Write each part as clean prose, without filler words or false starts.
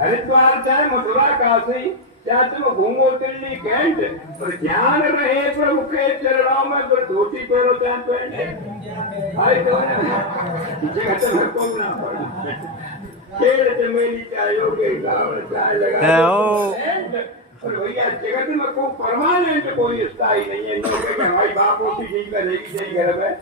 हरिद्वार चाहे मथुरा काशी चाहे तुम घूमो दिल्ली कैंट, पर ध्यान रहे प्रभु के चरणों में, पर धोती पहनो चाहे पैंट। हाय तो जगह तो को ना पड़ा केड़ चमेली चाहे योगे गावड़ चाहे लगा, पर भैया जगत में कोई परमानेंट कोई स्थायी नहीं है। कि हमारी बाप रोटी ठीक रहेगी सही घर में,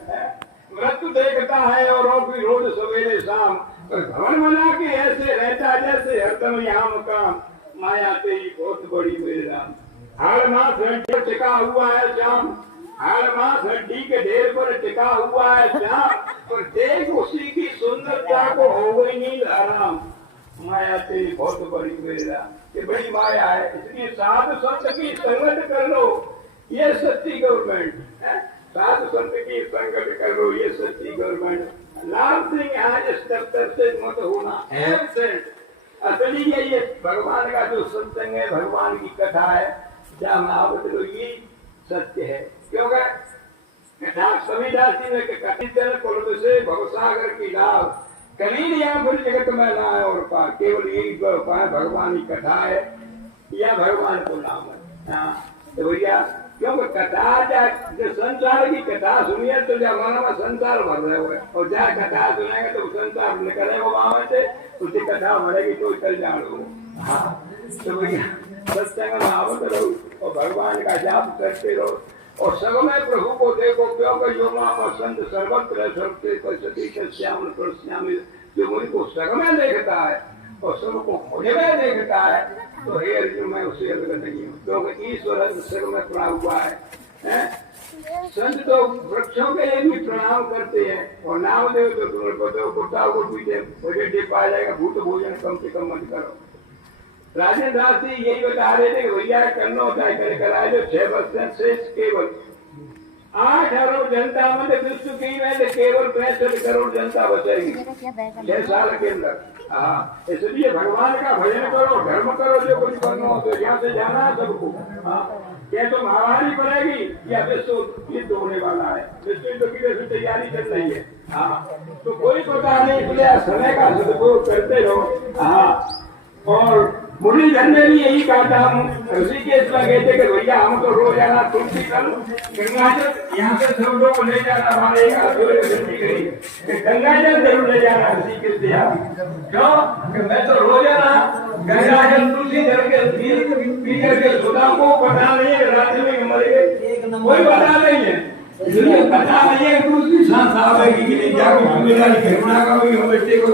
मृत्यु देखता है और भी रोज सवेरे शाम, पर भवन बना के ऐसे रहता जैसे हरदम यहाँ मकाम। माया तेरी बहुत बड़ी मेरे राम, हर मास हड्डी पर टिका हुआ है श्याम, हर मास हड्डी के ढेर पर टिका हुआ है श्याम, पर देख उसी की सुंदरता को हो गई नींद आराम। माया तेरी बहुत बड़ी मेरे राम, ये बड़ी माया है, इसलिए साधु संत की संगत कर लो, ये सच्ची गवर्नमेंट है। साधु संत की संगत कर लो, ये सच्ची गवर्नमेंट। लाभ सिंह आज दफ्तर से मत होना एबसेंट। असली ये भगवान का जो सत्संग है, भगवान की कथा है, जहाँ महावत लो ये सत्य है। क्योंकि कथा समीदासी में कथित से भवसागर की लाभ कलीन या फिर जगत में ना है और पार, केवल यही भगवान की कथा है या भगवान को नाम है। हाँ तो भैया क्योंकि कथा जो संसार की कथा सुनिए तो जब मन में संसार भर रहे हुए, और जहाँ कथा सुनेंगे तो संसार निकलेगा वहां से, उसकी कथा बढ़ेगी तो चल जाओ। हाँ तो भैया सत्संग में आवत रहो और भगवान का जाप करते रहो, और सब में प्रभु को देखो। क्योंकि जो माँ संत सर्वत्र सबसे श्याम प्रश्याम, जो मुझको सग में देखता है और सबको मुझे में देखता है, तो हे अर्जुन मैं उससे अलग नहीं हूँ, क्योंकि ईश्वर सग में पड़ा हुआ है। संत तो वृक्षों के लिए भी प्रणाम करते हैं, और नाम देव तो तुम्हें कुत्ताओं को पीछे मुझे पा जाएगा, भूत भोजन कम से कम मत करो। राजेंद्र दास जी यही बता रहे थे कि भैया करना होता है करे कराए जो 6% से केवल 8 अरब जनता में विश्व की में केवल 65 करोड़ जनता बचेगी 6 साल के अंदर। हाँ इसलिए भगवान का भजन करो, धर्म करो, जो कुछ करना हो तो यहाँ से जाना है सबको। हाँ क्या तो महामारी पड़ेगी या विश्व युद्ध होने वाला है, विश्व युद्ध की वैसे तैयारी चल रही है। हाँ तो कोई पता नहीं, इसलिए समय का सदुपयोग करते रहो। हाँ और मुरली धन में भी यही कहता हूँ, ऋषिकेश में गए थे कि भैया हम तो रोजाना तुलसी कल गंगाजल यहाँ से सब लोग ले जाना, हमारे गंगाजल जरूर ले जाना ऋषिकेश से। क्यों कि मैं तो रोजाना गंगाजल तुलसी धर के पी करके सुधा को पता नहीं है रात में मर गए, कोई पता नहीं है, इसलिए पता नहीं है कि उसकी सांस आवेगी कि नहीं, जाकर जिम्मेदारी घटना का भी हम बच्चे को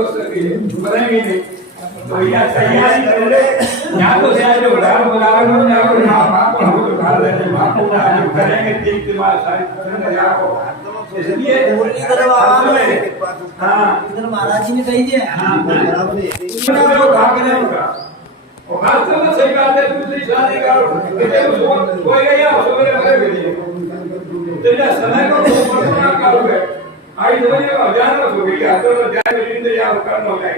बताएंगे नहीं। तो यह तैयारी कर ले, यहाँ तो से जो उड़ान बना रहे हो जाओ ना, बाप को हम उठा लेते बापू ना जो करेंगे ठीक दिमाग सारी जाओ। इसलिए हाँ इधर महाराज जी ने कही दिया। हाँ बराबर है, जो भाग रहे होगा और बात तो सही बात है। दूसरी शादी का कितने को कोई गया सवेरे मरे गए, तो यह समय को परमात्मा का हो गया। आई तो ये अजान हो गई, तो ध्यान में इंतजाम करना होगा।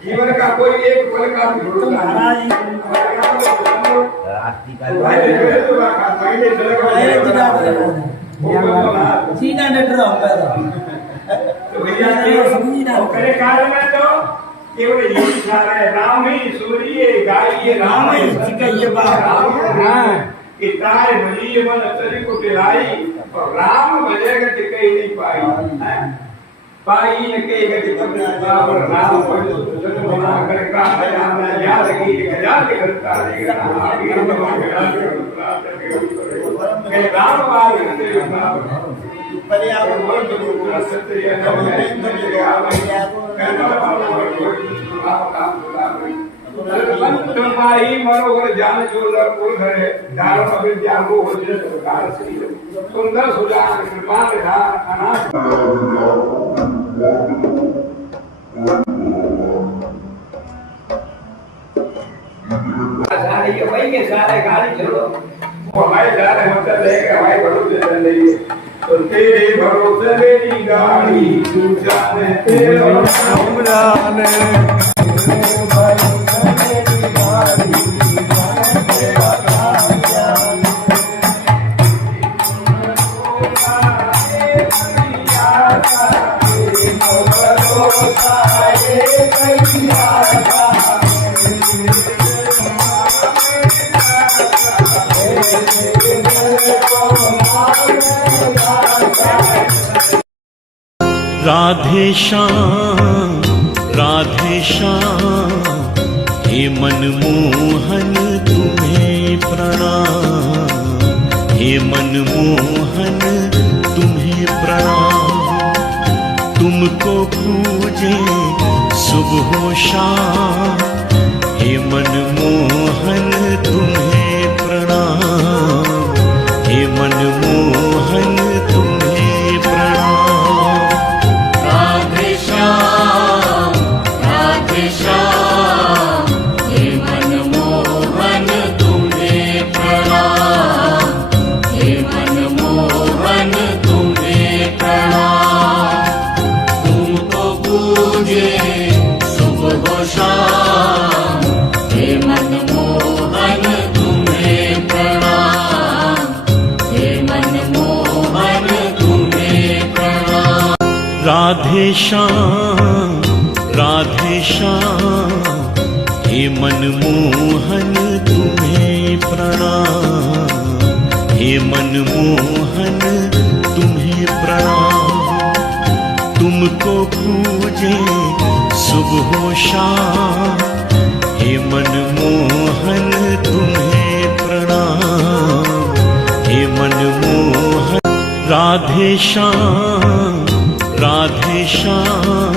जीवन का कोई एक पल का महाराज सीधा डट रहा तो भैया काल में तो केवल यही सारा है, राम ही सूर्य गाय राम ही ये बात इताए भली मन तरी को टिलाई, और राम भजेगा टिके नहीं पाई पाई न के गति कबना बाब राम पर सुन बना कर का हया में याद की गजात करता रहेगा वीर भगवान के राम वाले तेरे नाम पर आप बोल दो सत्य नव आवे कहना काम तुम्हारी मनोहर जान जो लड़पुर घरे दारुण अविद्या को हो जिस प्रकार से सुंदर सुजान कृपा निधान अनाथ सारे ये वही के सारे गाड़ी चलो वो हमारे जा रहे हम चल लेंगे, हमारे भरोसे चल लेंगे, तो तेरे भरोसे मेरी गाड़ी तू जाने तेरे भरोसा राधे श्याम राधे श्याम, हे मनमोहन तुम्हें प्रणाम, हे मनमोहन तुम्हें प्रणाम। तुमको पूजे सुबह शाम, हे मनमोहन तुम्हें प्रणाम, हे मनमोहन तुम्हें प्रणाम। राधे श्याम हे मनमोहन तुम्हें प्रणाम, हे मनमोहन तुम्हें प्रणाम। तुमको पूजे सुबह शाम, हे मनमोहन तुम्हें प्रणाम, हे मनमोहन तुम्हें प्रणाम। राधे श्याम राधे श्याम, हे मनमोहन तुम्हें प्रणाम, हे मनमोहन तुम्हें प्रणाम। तुमको पूजे सुबह शाम, हे मनमोहन तुम्हें प्रणाम, हे मनमोहन। राधे श्याम राधे श्याम,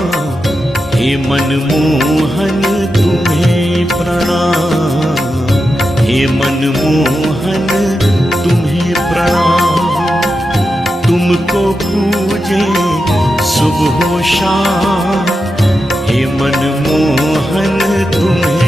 हे मनमोहन तुम्हें प्रणाम, हे मनमोहन तुम्हें प्रणाम। तुमको पूजे सुबह शाम, हे मनमोहन तुम्हें